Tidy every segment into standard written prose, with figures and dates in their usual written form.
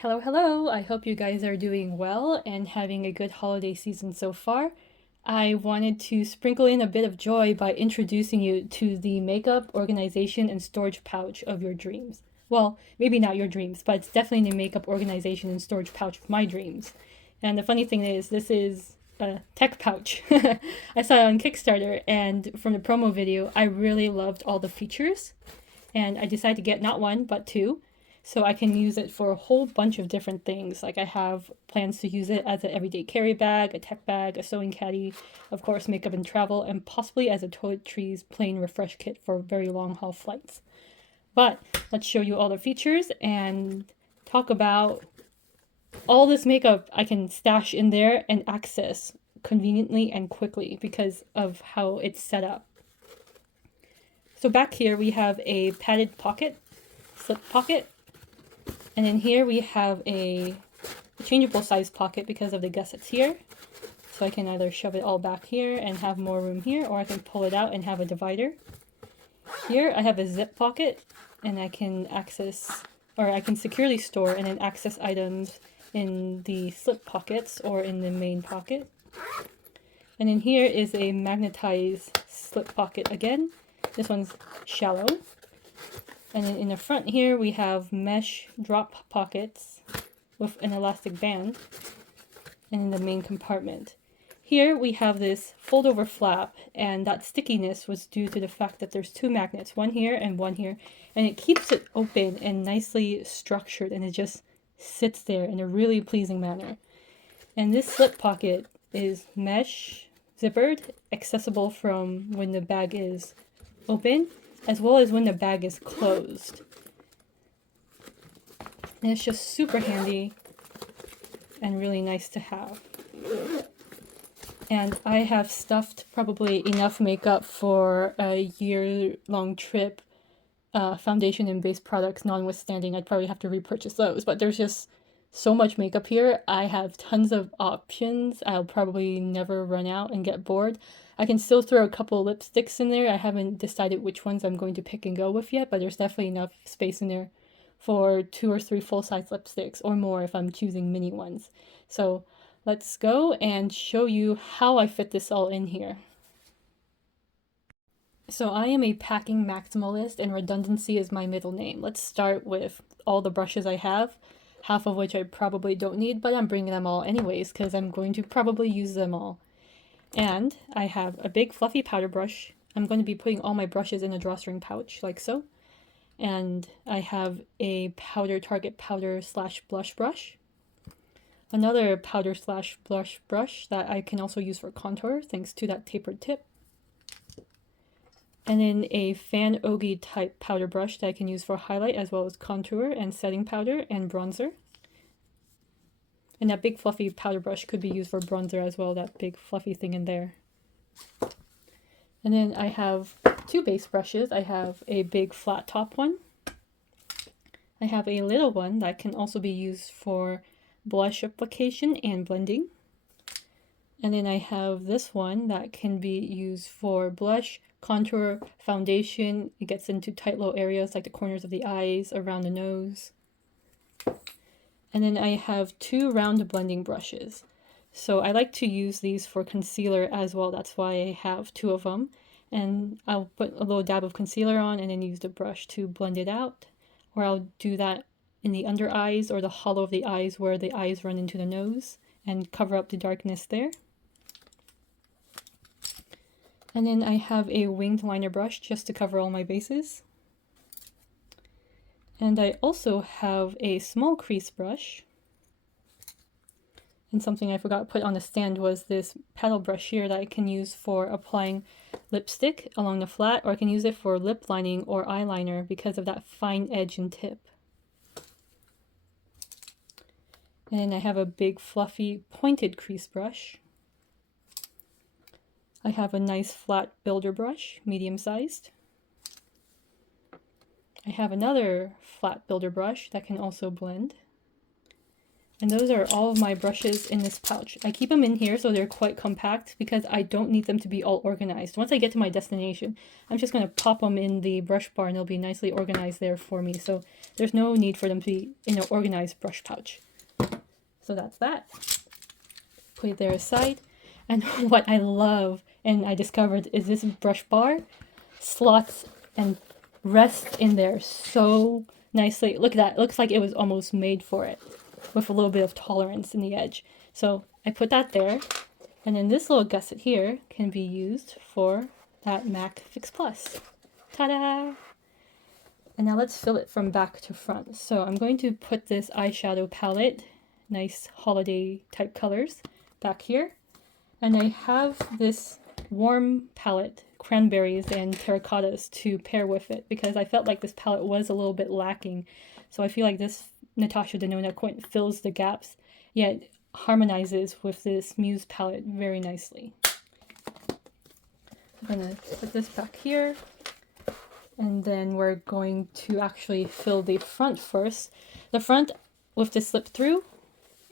Hello, hello! I hope you guys are doing well and having a good holiday season so far. I wanted to sprinkle in a bit of joy by introducing you to the makeup, organization, and storage pouch of your dreams. Well, maybe not your dreams, but it's definitely the makeup, organization, and storage pouch of my dreams. And the funny thing is, this is a tech pouch. I saw it on Kickstarter, and from the promo video, I really loved all the features. And I decided to get not one, but two, so I can use it for a whole bunch of different things. Like I have plans to use it as an everyday carry bag, a tech bag, a sewing caddy, of course, makeup and travel, and possibly as a toiletries plain refresh kit for very long haul flights. But let's show you all the features and talk about all this makeup I can stash in there and access conveniently and quickly because of how it's set up. So back here we have a padded pocket, slip pocket, and in here we have a changeable size pocket because of the gussets here. So I can either shove it all back here and have more room here, or I can pull it out and have a divider. Here I have a zip pocket, and I can access, or I can securely store and then access items in the slip pockets or in the main pocket. And in here is a magnetized slip pocket again. This one's shallow. And then in the front here we have mesh drop pockets with an elastic band. And in the main compartment. Here we have this fold over flap, and that stickiness was due to the fact that there's two magnets, one here and one here, and it keeps it open and nicely structured, and it just sits there in a really pleasing manner. And this slip pocket is mesh zippered, accessible from when the bag is open, as well as when the bag is closed. And it's just super handy and really nice to have. And I have stuffed probably enough makeup for a year-long trip, foundation and base products notwithstanding. I'd probably have to repurchase those, but there's just so much makeup here. I have tons of options. I'll probably never run out and get bored. I can still throw a couple lipsticks in there. I haven't decided which ones I'm going to pick and go with yet, but there's definitely enough space in there for 2 or 3 full-size lipsticks or more if I'm choosing mini ones. So let's go and show you how I fit this all in here. So I am a packing maximalist and redundancy is my middle name. Let's start with all the brushes I have, half of which I probably don't need, but I'm bringing them all anyways because I'm going to probably use them all. And I have a big fluffy powder brush. I'm going to be putting all my brushes in a drawstring pouch like so. And I have a powder Target powder slash blush brush. Another powder slash blush brush that I can also use for contour thanks to that tapered tip. And then a Fan Ogi type powder brush that I can use for highlight as well as contour and setting powder and bronzer. And that big fluffy powder brush could be used for bronzer as well, that big fluffy thing in there. And then I have 2 base brushes. I have a big flat top one. I have a little one that can also be used for blush application and blending. And then I have this one that can be used for blush, contour, foundation. It gets into tight low areas like the corners of the eyes, around the nose. And then I have 2 round blending brushes. So I like to use these for concealer as well. That's why I have 2 of them. And I'll put a little dab of concealer on and then use the brush to blend it out. Or I'll do that in the under eyes or the hollow of the eyes where the eyes run into the nose and cover up the darkness there. And then I have a winged liner brush just to cover all my bases. And I also have a small crease brush. And something I forgot to put on the stand was this paddle brush here that I can use for applying lipstick along the flat, or I can use it for lip lining or eyeliner because of that fine edge and tip. And then I have a big fluffy pointed crease brush. I have a nice flat builder brush, medium sized. I have another flat builder brush that can also blend. And those are all of my brushes in this pouch. I keep them in here so they're quite compact because I don't need them to be all organized. Once I get to my destination, I'm just going to pop them in the brush bar and they'll be nicely organized there for me. So there's no need for them to be in an organized brush pouch. So that's that. Put it there aside. And what I love and I discovered is this brush bar slots and rests in there so nicely. Look at that. It looks like it was almost made for it, with a little bit of tolerance in the edge. So I put that there, and then this little gusset here can be used for that MAC Fix Plus. Ta-da! And now let's fill it from back to front. So I'm going to put this eyeshadow palette, nice holiday type colors, back here. And I have this warm palette, cranberries and terracottas, to pair with it because I felt like this palette was a little bit lacking. So I feel like this Natasha Denona coin fills the gaps, yet harmonizes with this Muse palette very nicely. I'm going to put this back here, and then we're going to actually fill the front first. The front, with the slip through,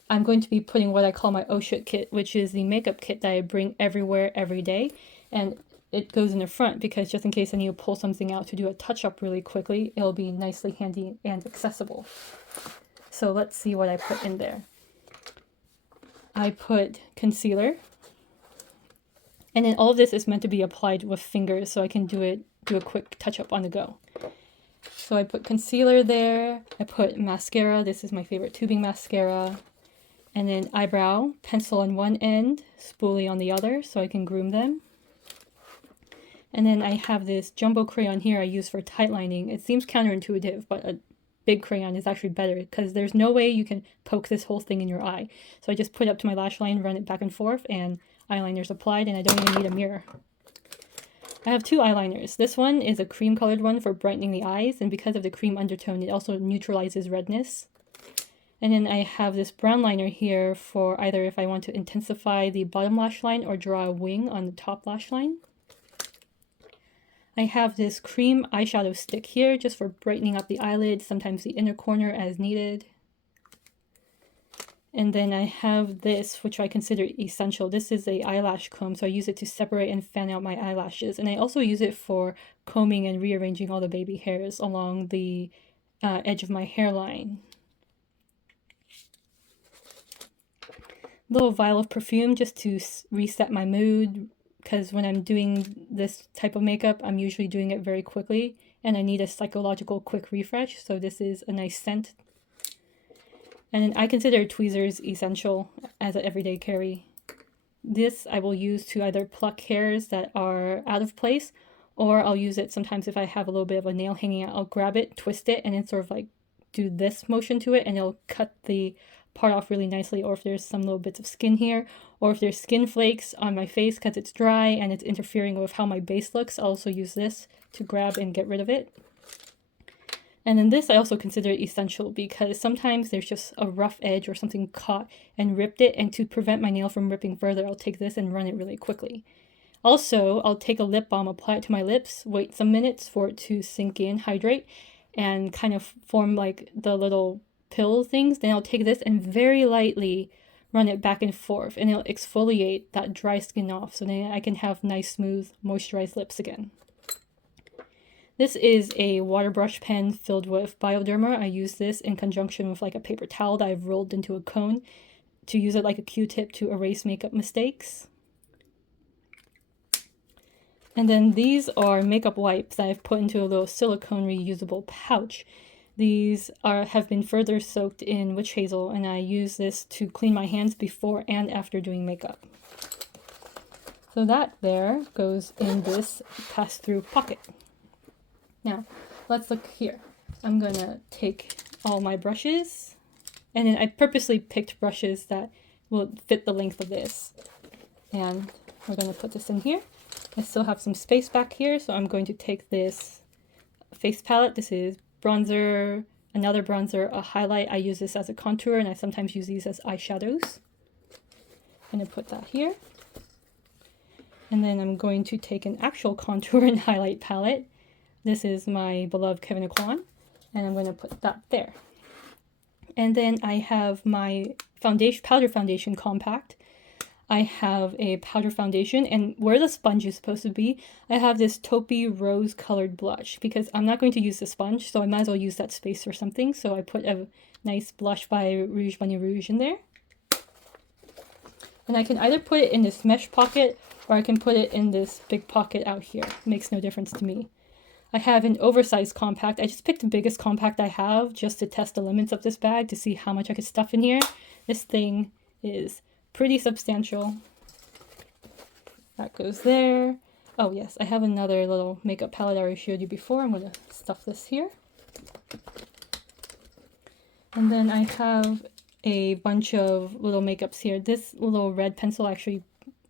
I'm going to be putting what I call my oh shit kit, which is the makeup kit that I bring everywhere every day, and it goes in the front because just in case I need to pull something out to do a touch-up really quickly, it'll be nicely handy and accessible. So let's see what I put in there. I put concealer, and then all of this is meant to be applied with fingers so I can do a quick touch-up on the go. So I put concealer there, I put mascara, this is my favorite tubing mascara, and then eyebrow, pencil on one end, spoolie on the other so I can groom them. And then I have this jumbo crayon here I use for tightlining. It seems counterintuitive, but a big crayon is actually better because there's no way you can poke this whole thing in your eye. So I just put it up to my lash line, run it back and forth, and eyeliner's applied, and I don't even need a mirror. I have two eyeliners. This one is a cream colored one for brightening the eyes, and because of the cream undertone, it also neutralizes redness. And then I have this brown liner here for either if I want to intensify the bottom lash line or draw a wing on the top lash line. I have this cream eyeshadow stick here just for brightening up the eyelid, sometimes the inner corner as needed. And then I have this, which I consider essential. This is a eyelash comb, so I use it to separate and fan out my eyelashes. And I also use it for combing and rearranging all the baby hairs along the edge of my hairline. Little vial of perfume just to reset my mood, because when I'm doing this type of makeup, I'm usually doing it very quickly, and I need a psychological quick refresh, so this is a nice scent. And then I consider tweezers essential as an everyday carry. This I will use to either pluck hairs that are out of place, or I'll use it sometimes if I have a little bit of a nail hanging out. I'll grab it, twist it, and then sort of like do this motion to it, and it'll cut the part off really nicely. Or if there's some little bits of skin here, or if there's skin flakes on my face because it's dry and it's interfering with how my base looks, I'll also use this to grab and get rid of it. And then this I also consider essential because sometimes there's just a rough edge or something caught and ripped it, and to prevent my nail from ripping further, I'll take this and run it really quickly. Also, I'll take a lip balm, apply it to my lips, wait some minutes for it to sink in, hydrate, and kind of form like the little pill things. Then I'll take this and very lightly run it back and forth, and it'll exfoliate that dry skin off, so then I can have nice, smooth, moisturized lips again. This is a water brush pen filled with Bioderma. I use this in conjunction with like a paper towel that I've rolled into a cone to use it like a Q-tip to erase makeup mistakes. And then these are makeup wipes that I've put into a little silicone reusable pouch. These have been further soaked in witch hazel, and I use this to clean my hands before and after doing makeup. So that there goes in this pass-through pocket. Now, let's look here. I'm gonna take all my brushes, and then I purposely picked brushes that will fit the length of this. And we're gonna put this in here. I still have some space back here, so I'm going to take this face palette. This is bronzer, another bronzer, a highlight. I use this as a contour, and I sometimes use these as eyeshadows. I'm gonna put that here. And then I'm going to take an actual contour and highlight palette. This is my beloved Kevyn Aucoin, and I'm going to put that there. And then I have my powder foundation compact. I have a powder foundation, and where the sponge is supposed to be, I have this taupey rose colored blush because I'm not going to use the sponge, so I might as well use that space for something. So I put a nice blush by Rouge Bunny Rouge in there. And I can either put it in this mesh pocket or I can put it in this big pocket out here. It makes no difference to me. I have an oversized compact. I just picked the biggest compact I have just to test the limits of this bag to see how much I could stuff in here. This thing is pretty substantial. That goes there. Oh yes, I have another little makeup palette I already showed you before. I'm going to stuff this here. And then I have a bunch of little makeups here. This little red pencil actually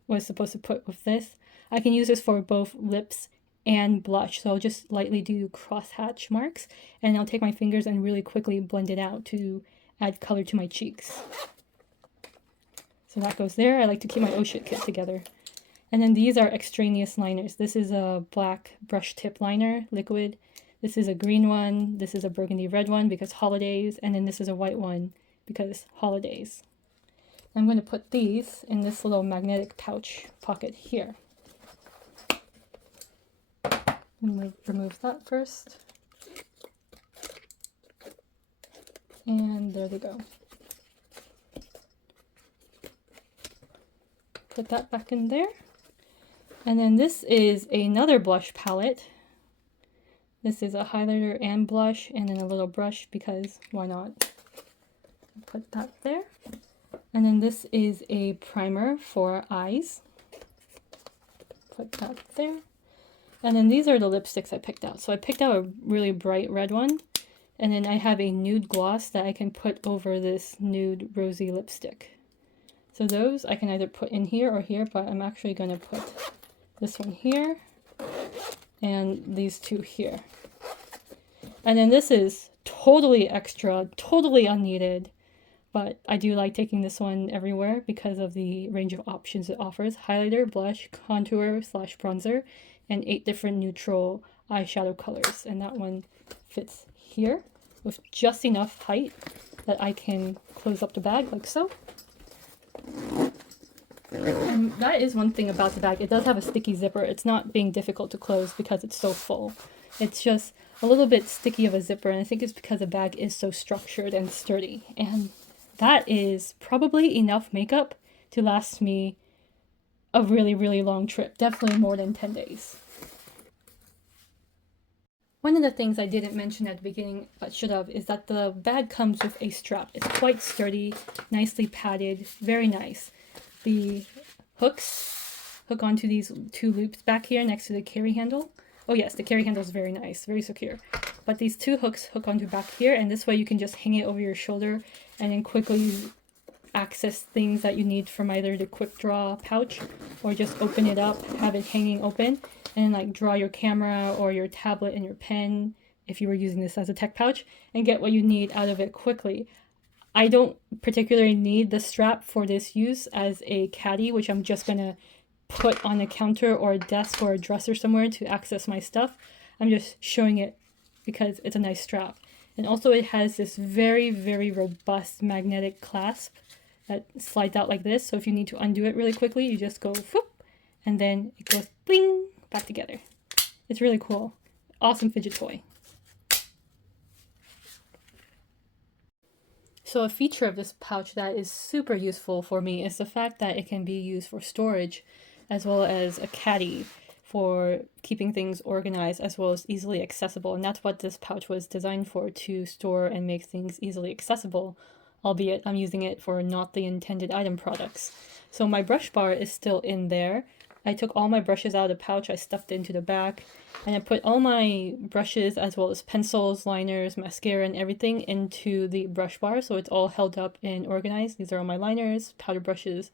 was supposed to put with this. I can use this for both lips and blush, so I'll just lightly do crosshatch marks, and I'll take my fingers and really quickly blend it out to add color to my cheeks. So that goes there. I like to keep my oh shit kit together. And then these are extraneous liners. This is a black brush tip liner, liquid. This is a green one. This is a burgundy red one because holidays. And then this is a white one because holidays. I'm going to put these in this little magnetic pouch pocket here. Remove that first. And there they go. Put that back in there. And then this is another blush palette. This is a highlighter and blush, and then a little brush because why not? Put that there. And then this is a primer for eyes. Put that there. And then these are the lipsticks I picked out. So I picked out a really bright red one. And then I have a nude gloss that I can put over this nude rosy lipstick. So those I can either put in here or here, but I'm actually going to put this one here and these two here. And then this is totally extra, totally unneeded, but I do like taking this one everywhere because of the range of options it offers. Highlighter, blush, contour / bronzer, and 8 different neutral eyeshadow colors. And that one fits here with just enough height that I can close up the bag like so. And that is one thing about the bag. It does have a sticky zipper. It's not being difficult to close because it's so full. It's just a little bit sticky of a zipper, and I think it's because the bag is so structured and sturdy. And that is probably enough makeup to last me a really, really long trip. Definitely more than 10 days. One of the things I didn't mention at the beginning, but should have, is that the bag comes with a strap. It's quite sturdy, nicely padded, very nice. The hooks hook onto these 2 loops back here next to the carry handle. Oh yes, the carry handle is very nice, very secure. But these 2 hooks hook onto back here, and this way you can just hang it over your shoulder and then quickly access things that you need from either the quick draw pouch or just open it up, have it hanging open, and like draw your camera or your tablet and your pen if you were using this as a tech pouch and get what you need out of it quickly. I don't particularly need the strap for this use as a caddy, which I'm just going to put on a counter or a desk or a dresser somewhere to access my stuff. I'm just showing it because it's a nice strap. And also it has this very, very robust magnetic clasp that slides out like this. So if you need to undo it really quickly, you just go whoop, and then it goes bling, back together. It's really cool. Awesome fidget toy. So a feature of this pouch that is super useful for me is the fact that it can be used for storage as well as a caddy for keeping things organized as well as easily accessible. And that's what this pouch was designed for, to store and make things easily accessible, albeit I'm using it for not the intended item products. So my brush bar is still in there. I took all my brushes out of the pouch, I stuffed it into the back, and I put all my brushes as well as pencils, liners, mascara, and everything into the brush bar, so it's all held up and organized. These are all my liners, powder brushes,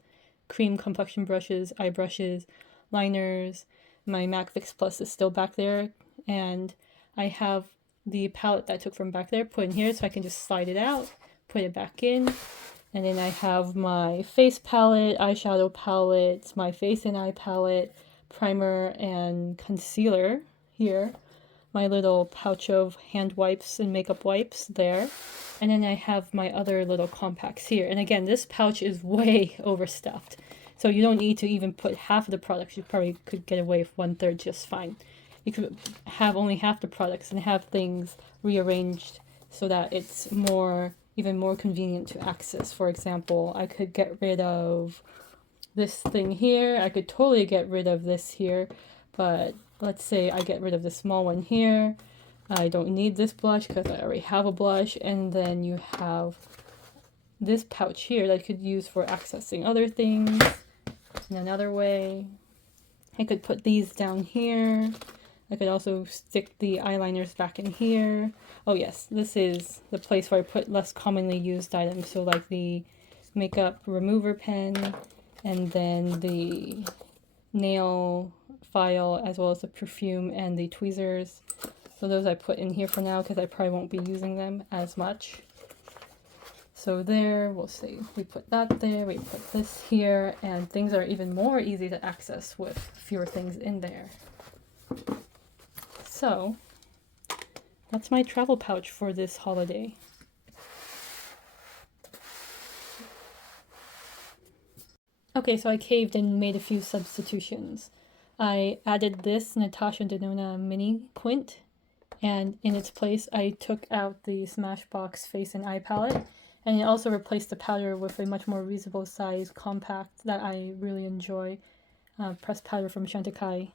cream complexion brushes, eye brushes, liners. My MAC Fix Plus is still back there, and I have the palette that I took from back there put in here, so I can just slide it out, put it back in. And then I have my face palette, eyeshadow palette, my face and eye palette, primer and concealer here, my little pouch of hand wipes and makeup wipes there. And then I have my other little compacts here. And again, this pouch is way overstuffed. So you don't need to even put half of the products. You probably could get away with 1/3 just fine. You could have only half the products and have things rearranged so that it's even more convenient to access. For example, I could get rid of this thing here. I could totally get rid of this here, but let's say I get rid of the small one here. I don't need this blush because I already have a blush. And then you have this pouch here that I could use for accessing other things in another way. I could put these down here. I could also stick the eyeliners back in here. Oh yes, this is the place where I put less commonly used items. So like the makeup remover pen, and then the nail file, as well as the perfume and the tweezers. So those I put in here for now because I probably won't be using them as much. So there, we'll see. We put that there, we put this here, and things are even more easy to access with fewer things in there. So that's my travel pouch for this holiday. Okay, so I caved and made a few substitutions. I added this Natasha Denona mini quint, and in its place I took out the Smashbox face and eye palette, and I also replaced the powder with a much more reasonable size compact that I really enjoy, pressed powder from Chantecaille.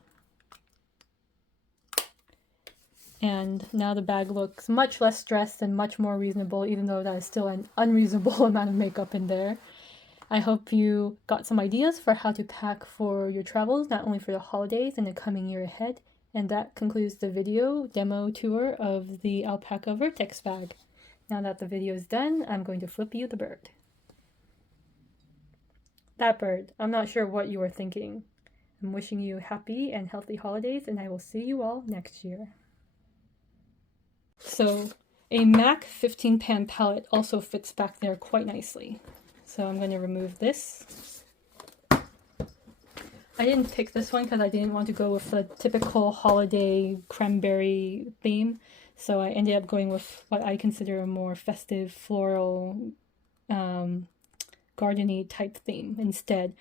And now the bag looks much less stressed and much more reasonable, even though that is still an unreasonable amount of makeup in there. I hope you got some ideas for how to pack for your travels, not only for the holidays and the coming year ahead. And that concludes the video demo tour of the Alpaka Vertex bag. Now that the video is done, I'm going to flip you the bird. That bird, I'm not sure what you were thinking. I'm wishing you happy and healthy holidays, and I will see you all next year. So a MAC 15 pan palette also fits back there quite nicely. So I'm going to remove this. I didn't pick this one because I didn't want to go with the typical holiday cranberry theme. So I ended up going with what I consider a more festive, floral, garden-y type theme instead.